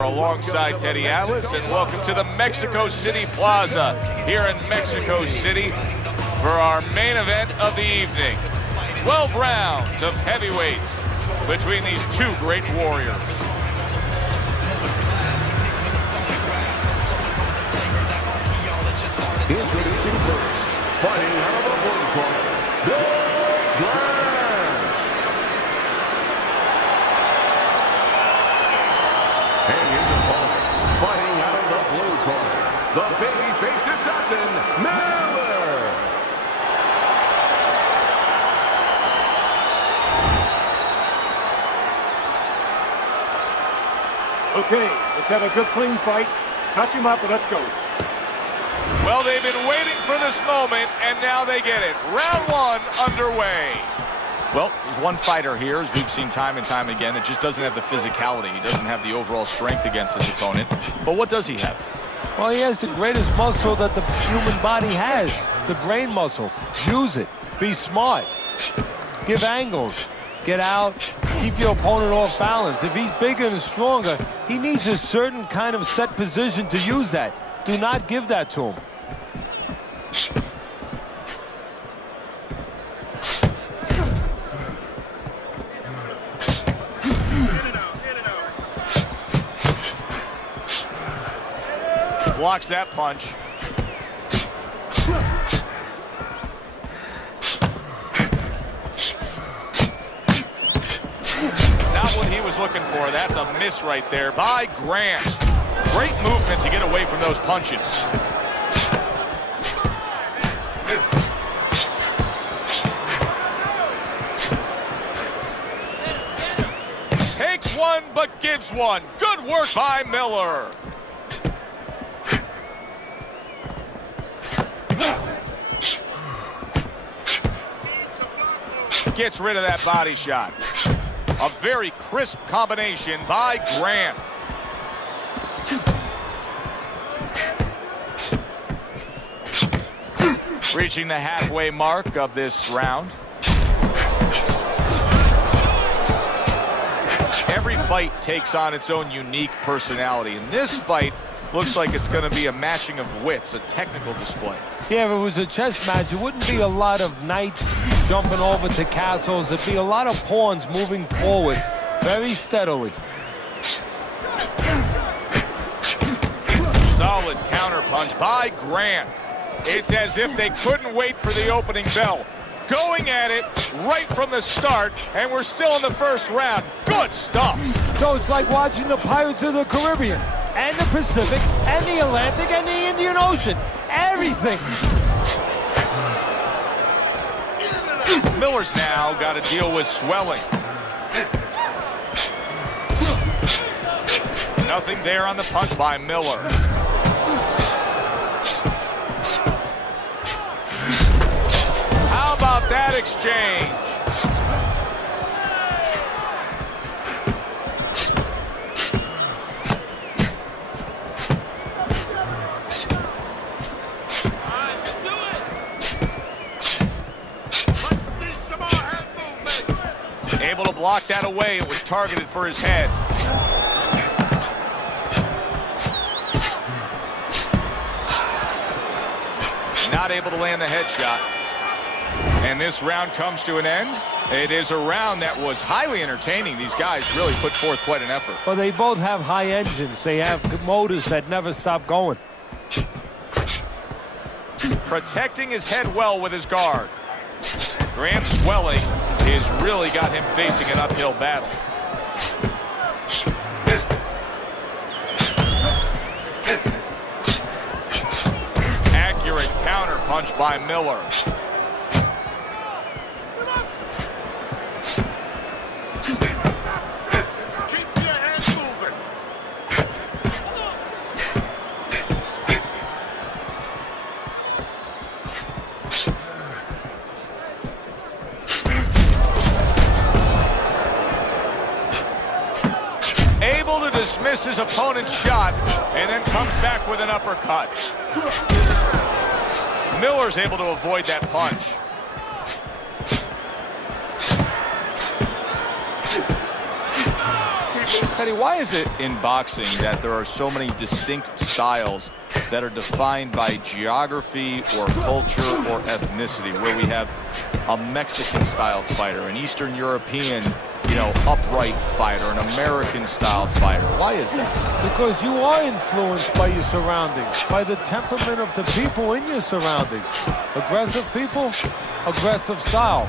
Alongside Teddy Atlas, and welcome to the Mexico City Plaza here in Mexico City for our main event of the evening. 12 rounds of heavyweights between these two great warriors. Introducing first, fighting out of the blue corner, Grant. And his opponents, fighting out of the blue corner, the baby-faced assassin, Miller. Okay, let's have a good clean fight. Touch him up and let's go. Well, they've been waiting for this moment, and now they get it. Round one underway. Well, there's one fighter here, as we've seen time and time again, that just doesn't have the physicality. He doesn't have the overall strength against his opponent. But what does he have? Well, he has the greatest muscle that the human body has, the brain muscle. Use it. Be smart. Give angles. Get out. Keep your opponent off balance. If he's bigger and stronger, he needs a certain kind of set position to use that. Do not give that to him. Blocks that punch. Not what he was looking for. That's a miss right there by Grant. Great movement to get away from those punches. Takes one, but gives one. Good work by Miller. Gets rid of that body shot. A very crisp combination by Grant. Reaching the halfway mark of this round. Every fight takes on its own unique personality, and this fight looks like it's going to be a matching of wits, a technical display. Yeah, if it was a chess match, it wouldn't be a lot of knights jumping over to castles. It'd be a lot of pawns moving forward very steadily. Solid counterpunch by Grant. It's as if they couldn't wait for the opening bell. Going at it right from the start, and we're still in the first round. Good stuff. So it's like watching the Pirates of the Caribbean, and the Pacific, and the Atlantic, and the Indian Ocean. Everything. Miller's now got to deal with swelling. Nothing there on the punch by Miller. How about that exchange? Able to block that away. It was targeted for his head. Not able to land the headshot. And this round comes to an end. It is a round that was highly entertaining. These guys really put forth quite an effort. Well, they both have high engines. They have motors that never stop going. Protecting his head well with his guard. Grant's swelling has really got him facing an uphill battle. Accurate counter punch by Miller. Keep your hands moving. Able to dismiss his opponent's shot and then comes back with an uppercut. Miller's able to avoid that punch. Teddy, why is it in boxing that there are so many distinct styles that are defined by geography or culture or ethnicity, where we have a Mexican-styled fighter, an Eastern European, upright fighter, an American-styled fighter? Why is that? Because you are influenced by your surroundings, by the temperament of the people in your surroundings. Aggressive people, aggressive style.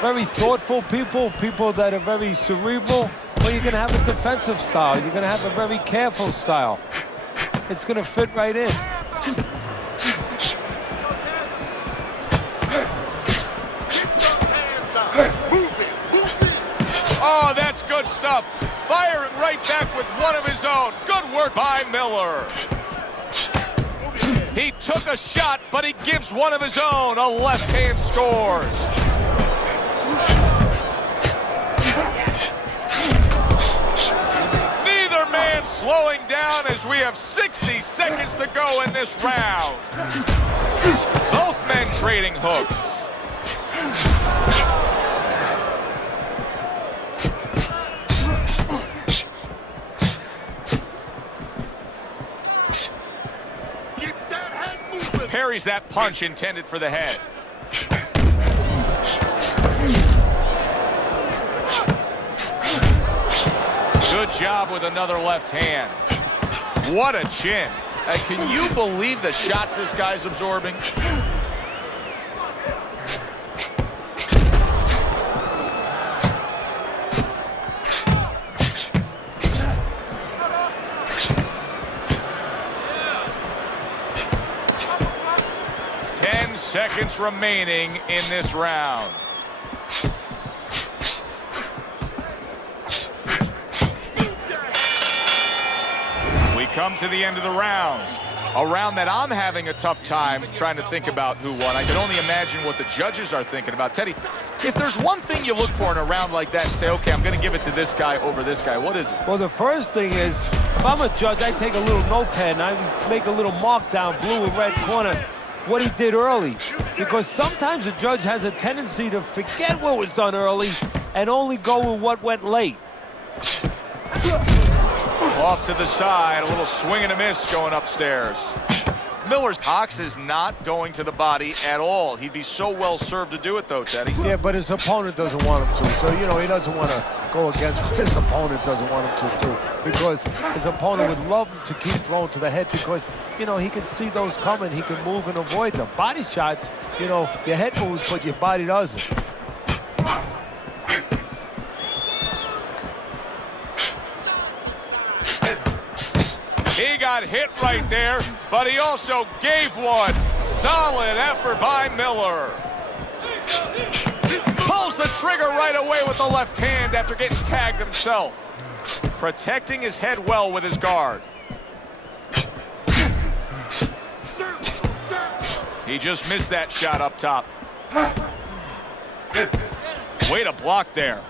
Very thoughtful people, people that are very cerebral, well, you're going to have a defensive style. You're going to have a very careful style. It's going to fit right in. Oh, that's good stuff. Firing right back with one of his own. Good work by Miller. He took a shot, but he gives one of his own. A left hand scores. Neither man slowing down as we have 60 seconds to go in this round. Both men trading hooks. Parries that punch intended for the head. Good job with another left hand. What a chin. Can you believe the shots this guy's absorbing? Seconds remaining in this round. We come to the end of the round. A round that I'm having a tough time trying to think about who won. I can only imagine what the judges are thinking about. Teddy, if there's one thing you look for in a round like that and say, okay, I'm going to give it to this guy over this guy, what is it? Well, the first thing is, if I'm a judge, I take a little notepad and I make a little mark down blue and red corner what he did early, because sometimes a judge has a tendency to forget what was done early and only go with what went late. Off to the side, a little swing and a miss going upstairs. Miller's box is not going to the body at all. He'd be so well served to do it, though, Teddy. Yeah, but his opponent doesn't want him to. So, he doesn't want to go against what his opponent doesn't want him to do. Because his opponent would love him to keep throwing to the head because, he can see those coming. He can move and avoid them. Body shots, your head moves, but your body doesn't. He got hit right there, but he also gave one. Solid effort by Miller. Pulls the trigger right away with the left hand after getting tagged himself. Protecting his head well with his guard. He just missed that shot up top. Way to block there.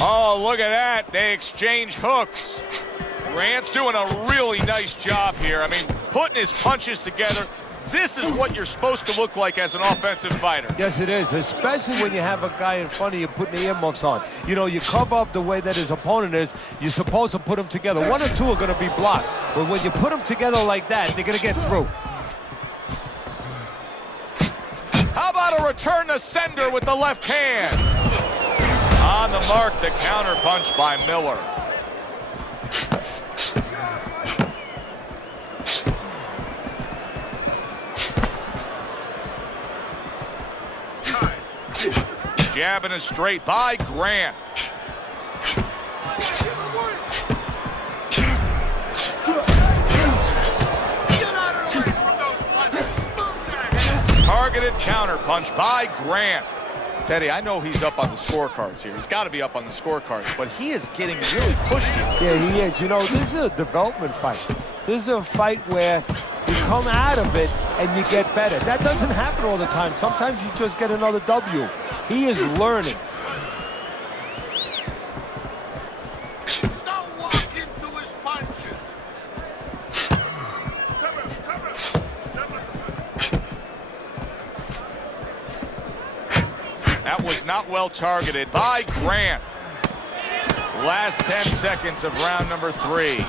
Oh, look at that. They exchange hooks. Grant's doing a really nice job here. I mean, putting his punches together. This is what you're supposed to look like as an offensive fighter. Yes, it is, especially when you have a guy in front of you putting the earmuffs on. You cover up the way that his opponent is. You're supposed to put them together. One or two are going to be blocked. But when you put them together like that, they're going to get through. How about a return to sender with the left hand? On the mark, the counter punch by Miller. Jabbing a straight by Grant. Targeted counter punch by Grant. Teddy, I know he's up on the scorecards here. He's got to be up on the scorecards, but he is getting really pushed here. Yeah, he is. This is a development fight. This is a fight where you come out of it and you get better. That doesn't happen all the time. Sometimes you just get another W. He is learning. Don't walk into his punches. That was not well targeted by Grant. Last 10 seconds of round number 3.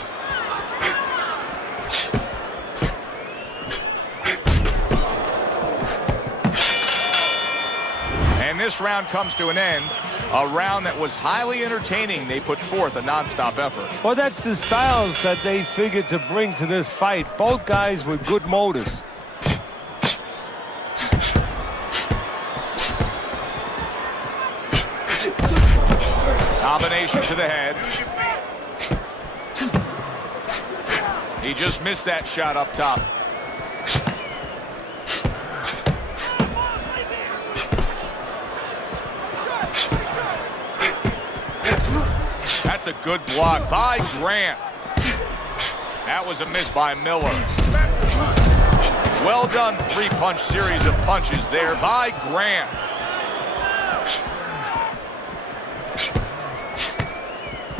And this round comes to an end. A round that was highly entertaining. They put forth a non-stop effort. Well, that's the styles that they figured to bring to this fight. Both guys with good motors. Combination to the head. He just missed that shot up top. That's a good block by Grant. That was a miss by Miller. Well done, three-punch series of punches there by Grant.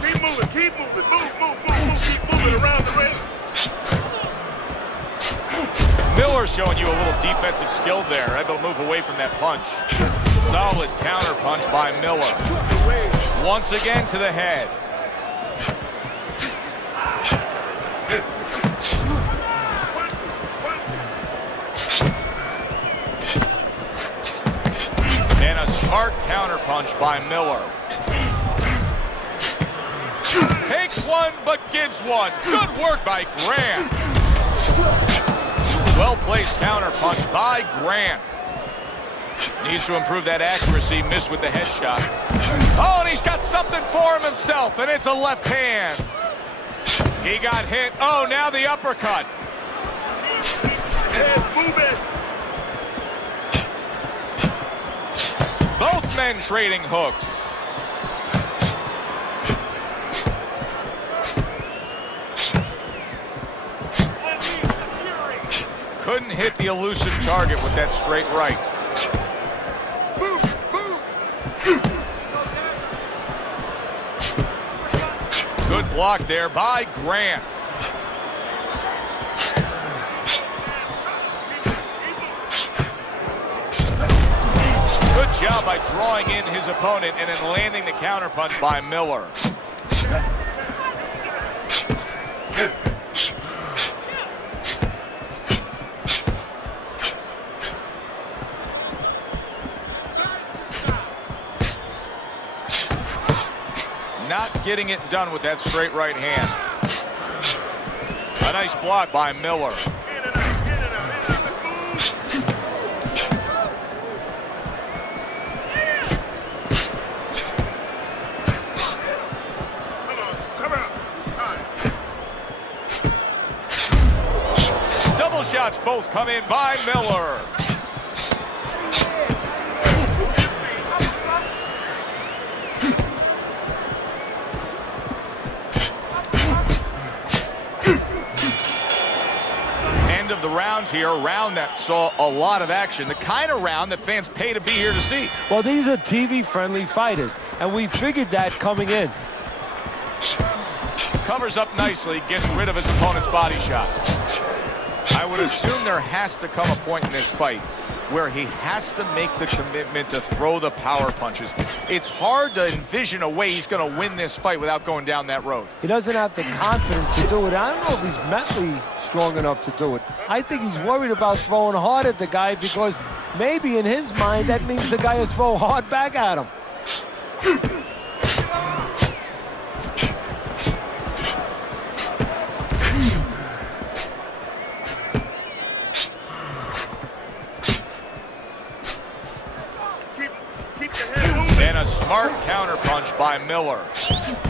Keep moving, keep moving. Move, keep moving around the ring. Miller showing you a little defensive skill there, able to move away from that punch. Solid counter punch by Miller. Once again to the head. And a smart counter punch by Miller. Takes one, but gives one. Good work by Grant. Well-placed counter punch by Grant. Needs to improve that accuracy. Missed with the headshot. Oh, and he's got something for him himself, and it's a left hand. He got hit. Oh, now the uppercut. Head moving. Both men trading hooks. Couldn't hit the elusive target with that straight right. Good block there by Grant. Good job by drawing in his opponent and then landing the counterpunch by Miller. Not getting it done with that straight right hand. A nice block by Miller. Double shots both come in by Miller. Of the round here, a round that saw a lot of action, the kind of round that fans pay to be here to see. Well, these are TV-friendly fighters, and we figured that coming in. Covers up nicely, gets rid of his opponent's body shot. I would assume there has to come a point in this fight where he has to make the commitment to throw the power punches. It's hard to envision a way he's going to win this fight without going down that road. He doesn't have the confidence to do it. I don't know if he's mentally strong enough to do it. I think he's worried about throwing hard at the guy because maybe in his mind that means the guy will throw hard back at him. And a smart counterpunch by Miller.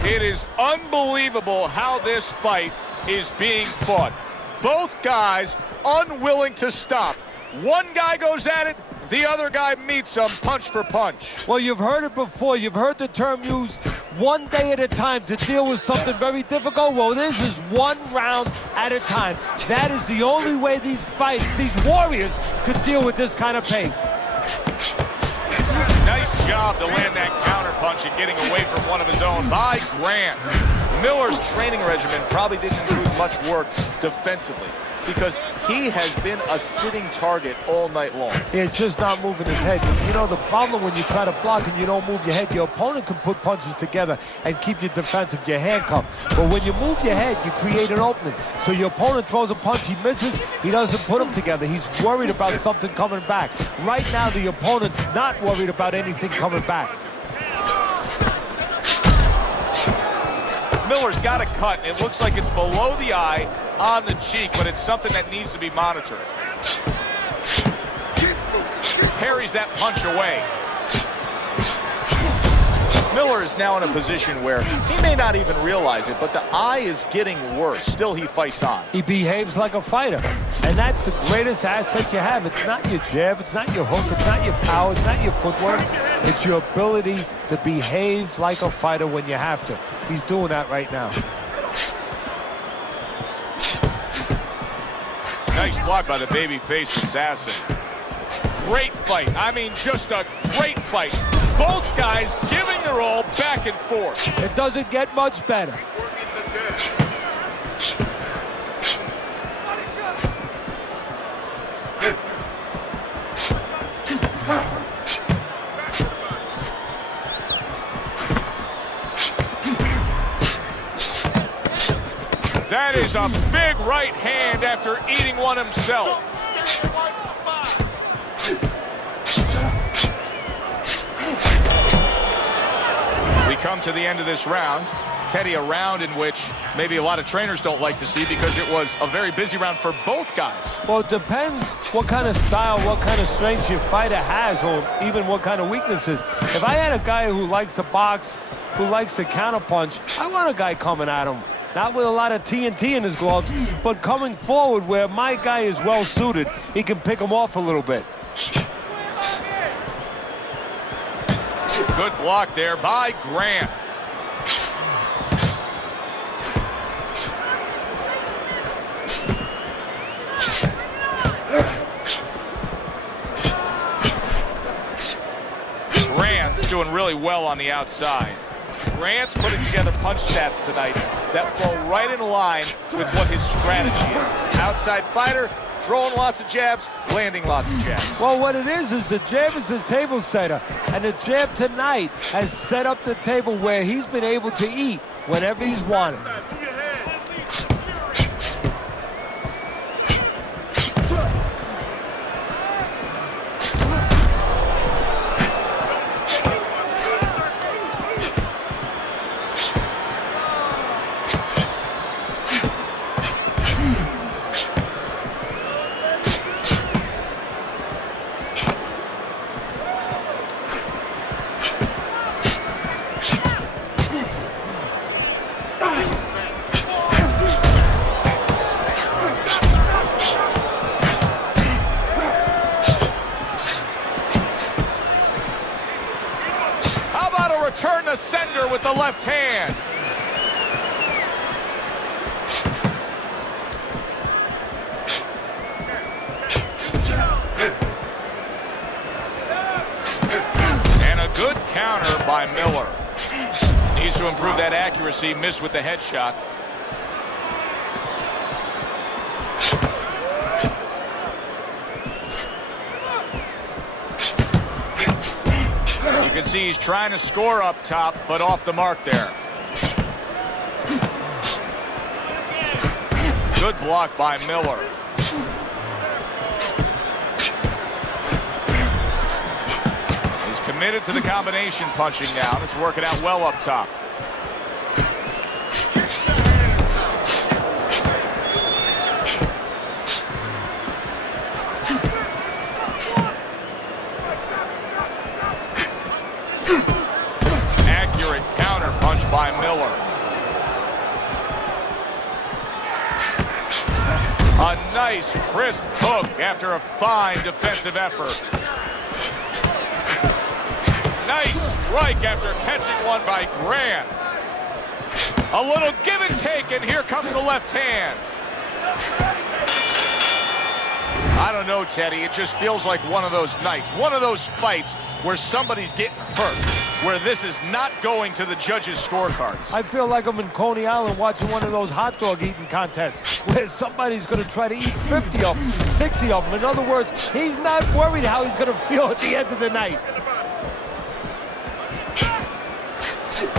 It is unbelievable how this fight is being fought. Both guys unwilling to stop. One guy goes at it, the other guy meets him punch for punch. Well, you've heard it before. You've heard the term used, one day at a time, to deal with something very difficult. Well, this is one round at a time. That is the only way these fighters, these warriors, could deal with this kind of pace. Nice job to land that counterpunch and getting away from one of his own by Grant. Miller's training regimen probably didn't include much work defensively because he has been a sitting target all night long. It's just not moving his head. You know, the problem when you try to block and you don't move your head, your opponent can put punches together and keep you defensive, your handcuff. But when you move your head, you create an opening. So your opponent throws a punch, he misses, he doesn't put them together. He's worried about something coming back. Right now, the opponent's not worried about anything coming back. Miller's got a cut, and it looks like it's below the eye on the cheek, but it's something that needs to be monitored. Parries that punch away. Miller is now in a position where he may not even realize it, but the eye is getting worse. Still, he fights on. He behaves like a fighter, and that's the greatest asset you have. It's not your jab, it's not your hook, it's not your power, it's not your footwork. It's your ability to behave like a fighter when you have to. He's doing that right now. Nice block by the babyface assassin. Great fight. I mean, just a great fight. Both guys giving their all back and forth. It doesn't get much better. That is a big right hand after eating one himself. We come to the end of this round. Teddy, a round in which maybe a lot of trainers don't like to see because it was a very busy round for both guys. Well, it depends what kind of style, what kind of strength your fighter has, or even what kind of weaknesses. If I had a guy who likes to box, who likes to counterpunch, I want a guy coming at him. Not with a lot of TNT in his gloves, but coming forward where my guy is well suited, he can pick him off a little bit. Good block there by Grant. Grant's doing really well on the outside. Grant's putting together punch stats tonight that fall right in line with what his strategy is. Outside fighter, throwing lots of jabs, landing lots of jabs. Well, what it is the jab is the table setter. And the jab tonight has set up the table where he's been able to eat whenever he's wanted. Turn the sender with the left hand. And a good counter by Miller. Needs to improve that accuracy. Missed with the headshot. You can see he's trying to score up top, but off the mark there. Good block by Miller. He's committed to the combination punching now. It's working out well up top. By Miller. A nice crisp hook after a fine defensive effort. Nice strike after catching one by Grant. A little give and take, and here comes the left hand. I don't know, Teddy. It just feels like one of those nights, one of those fights where somebody's getting hurt. where this is not going to the judges' scorecards. I feel like I'm in Coney Island watching one of those hot dog eating contests where somebody's going to try to eat 50 of them, 60 of them. In other words, he's not worried how he's going to feel at the end of the night.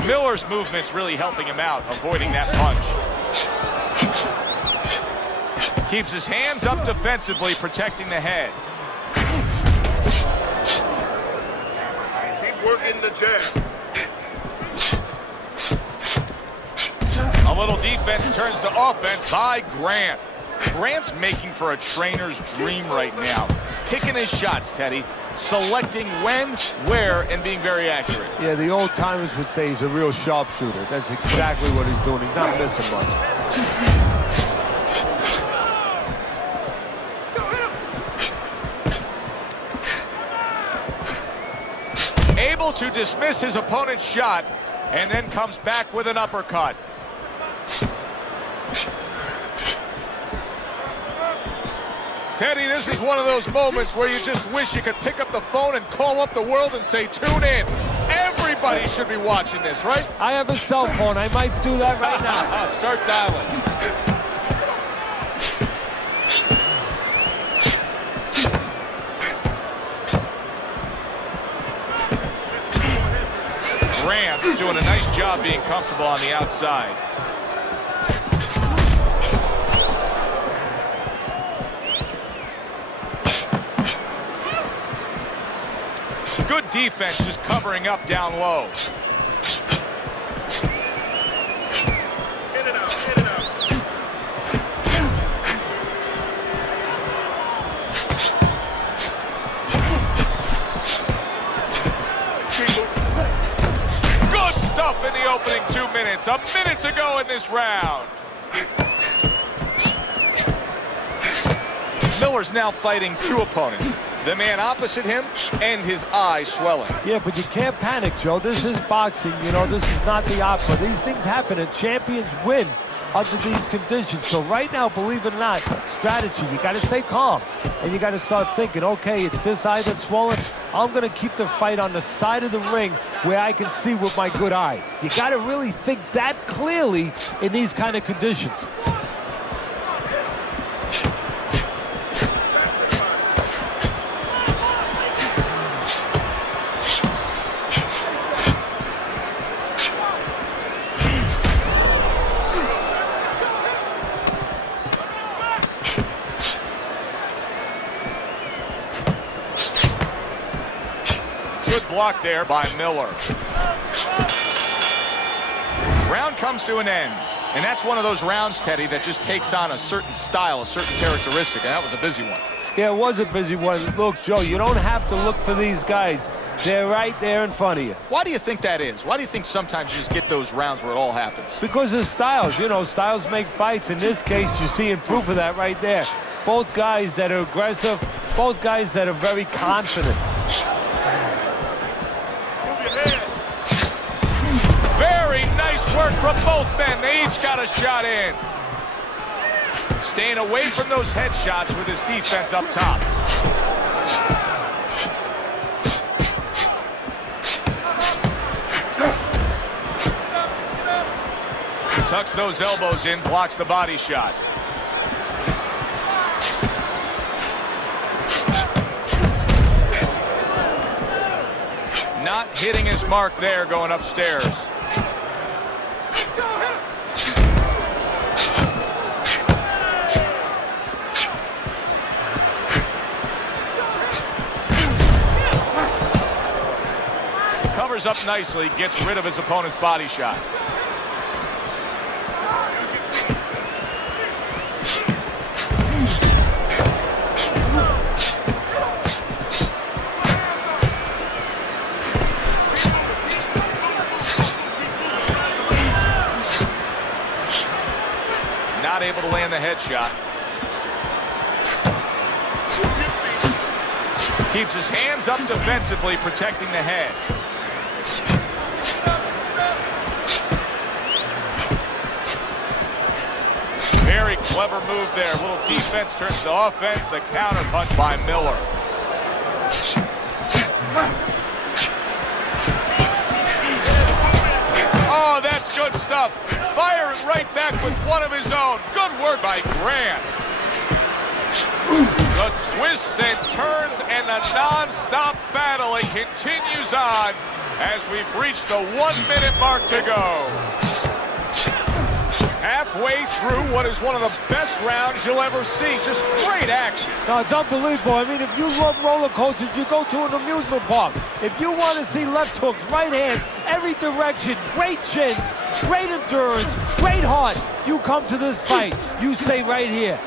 Miller's movement's really helping him out, avoiding that punch. Keeps his hands up defensively, protecting the head. Keep working the jab. A little defense turns to offense by Grant. Grant's making for a trainer's dream right now. Picking his shots, Teddy. Selecting when, where, and being very accurate. Yeah, the old-timers would say he's a real sharpshooter. That's exactly what he's doing. He's not missing much. Able to dismiss his opponent's shot, and then comes back with an uppercut. Teddy, this is one of those moments where you just wish you could pick up the phone and call up the world and say, tune in. Everybody should be watching this, right? I have a cell phone. I might do that right now. Start dialing. Grant is doing a nice job being comfortable on the outside. Good defense, just covering up down low. In and out, in and out. Good stuff in the opening 2 minutes. A minute to go in this round. Miller's now fighting two opponents. The man opposite him and his eye swelling. Yeah, but you can't panic, Joe. This is boxing. You know, this is not the opera. These things happen, and champions win under these conditions. So right now, believe it or not, strategy. You got to stay calm, and you got to start thinking, okay, it's this eye that's swollen. I'm going to keep the fight on the side of the ring where I can see with my good eye. You got to really think that clearly in these kind of conditions. Blocked there by Miller. Round comes to an end. And that's one of those rounds, Teddy, that just takes on a certain style, a certain characteristic. And that was a busy one. Yeah, it was a busy one. Look, Joe, you don't have to look for these guys. They're right there in front of you. Why do you think that is? Why do you think sometimes you just get those rounds where it all happens? Because of styles. You know, styles make fights. In this case, you're seeing proof of that right there. Both guys that are aggressive, both guys that are very confident. Very nice work from both men. They each got a shot in. Staying away from those headshots with his defense up top. Tucks those elbows in, blocks the body shot. Not hitting his mark there, going upstairs. Covers up nicely, gets rid of his opponent's body shot. Not able to land the headshot. Keeps his hands up defensively, protecting the head. Very clever move there. A little defense turns to offense. The counter punch by Miller. Oh, that's good stuff. Firing right back with one of his own. Good work by Grant. The twists and turns and the non-stop battle. It continues on as we've reached the 1 minute mark to go. Halfway through what is one of the best rounds you'll ever see. Just great action. No, it's unbelievable. I mean, if you love roller coasters, you go to an amusement park. If you want to see left hooks, right hands, every direction, great chins, great endurance, great heart, you come to this fight. You stay right here.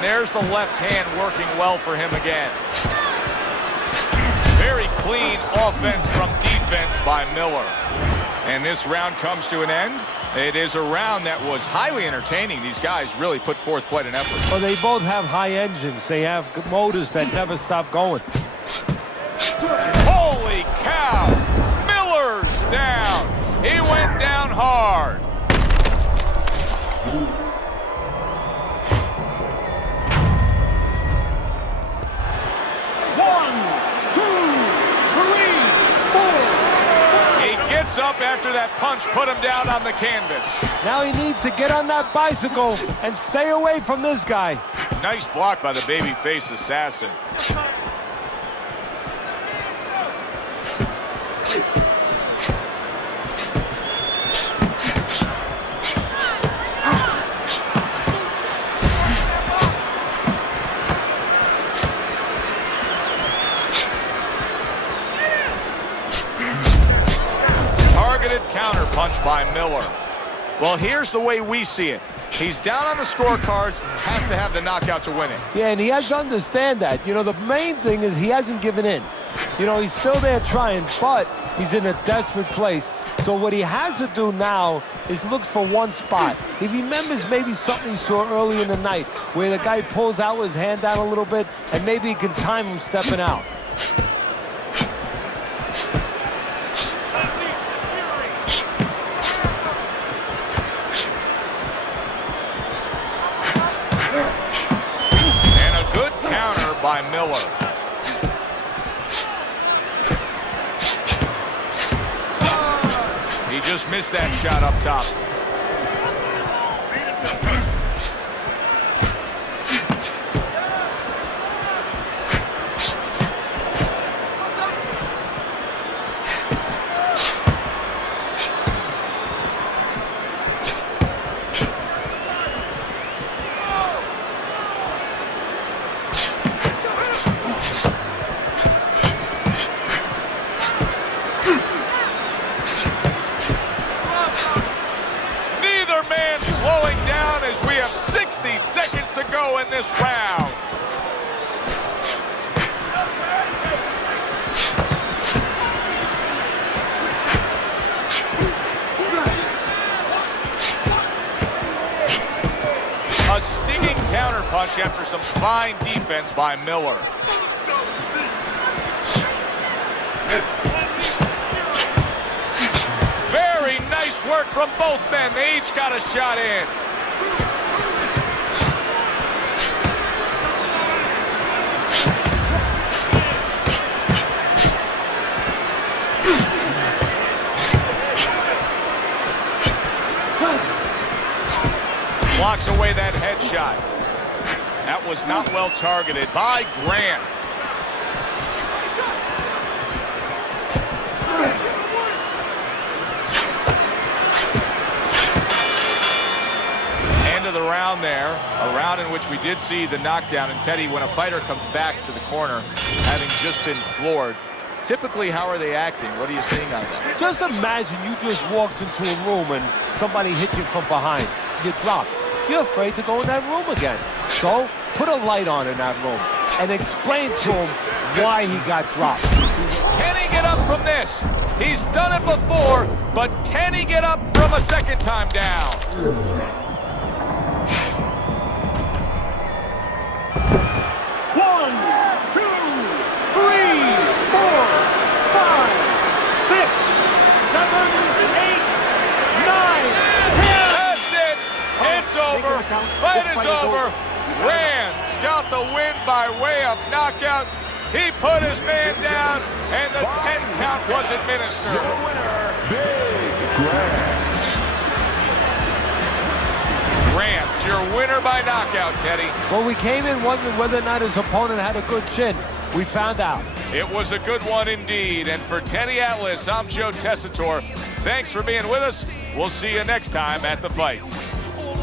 There's the left hand working well for him again. Very clean offense from defense by Miller. And this round comes to an end. It is a round that was highly entertaining. These guys really put forth quite an effort. Well, they both have high engines. They have motors that never stop going. Holy cow! Miller's down. He went down hard. Up after that punch put him down on the canvas. Now he needs to get on that bicycle and stay away from this guy. Nice block by the babyface assassin. Counter punch by Miller. Well, here's the way we see it. He's down on the scorecards, has to have the knockout to win it. Yeah, and he has to understand that. You know, the main thing is he hasn't given in. You know, he's still there trying, but he's in a desperate place. So what he has to do now is look for one spot. He remembers maybe something he saw early in the night where the guy pulls out his hand down a little bit, and maybe he can time him stepping out. By Miller. He just missed that shot up top. We have 60 seconds to go in this round. A stinging counterpunch after some fine defense by Miller. Very nice work from both men. They each got a shot in. Blocks away that headshot. That was not well targeted by Grant. End of the round there. A round in which we did see the knockdown. And Teddy, when a fighter comes back to the corner, having just been floored, typically, how are they acting? What are you seeing out of them? Just imagine you just walked into a room and somebody hit you from behind. You dropped. You're afraid to go in that room again. So put a light on in that room and explain to him why he got dropped. Can he get up from this? He's done it before, but can he get up from a second time down? Grant got the win by way of knockout. He put his man down, and the 10 count was administered. Your winner, Big Grant. Grant's your winner by knockout, Teddy. Well, we came in wondering whether or not his opponent had a good chin. We found out. It was a good one indeed. And for Teddy Atlas, I'm Joe Tessitore. Thanks for being with us. We'll see you next time at the fights.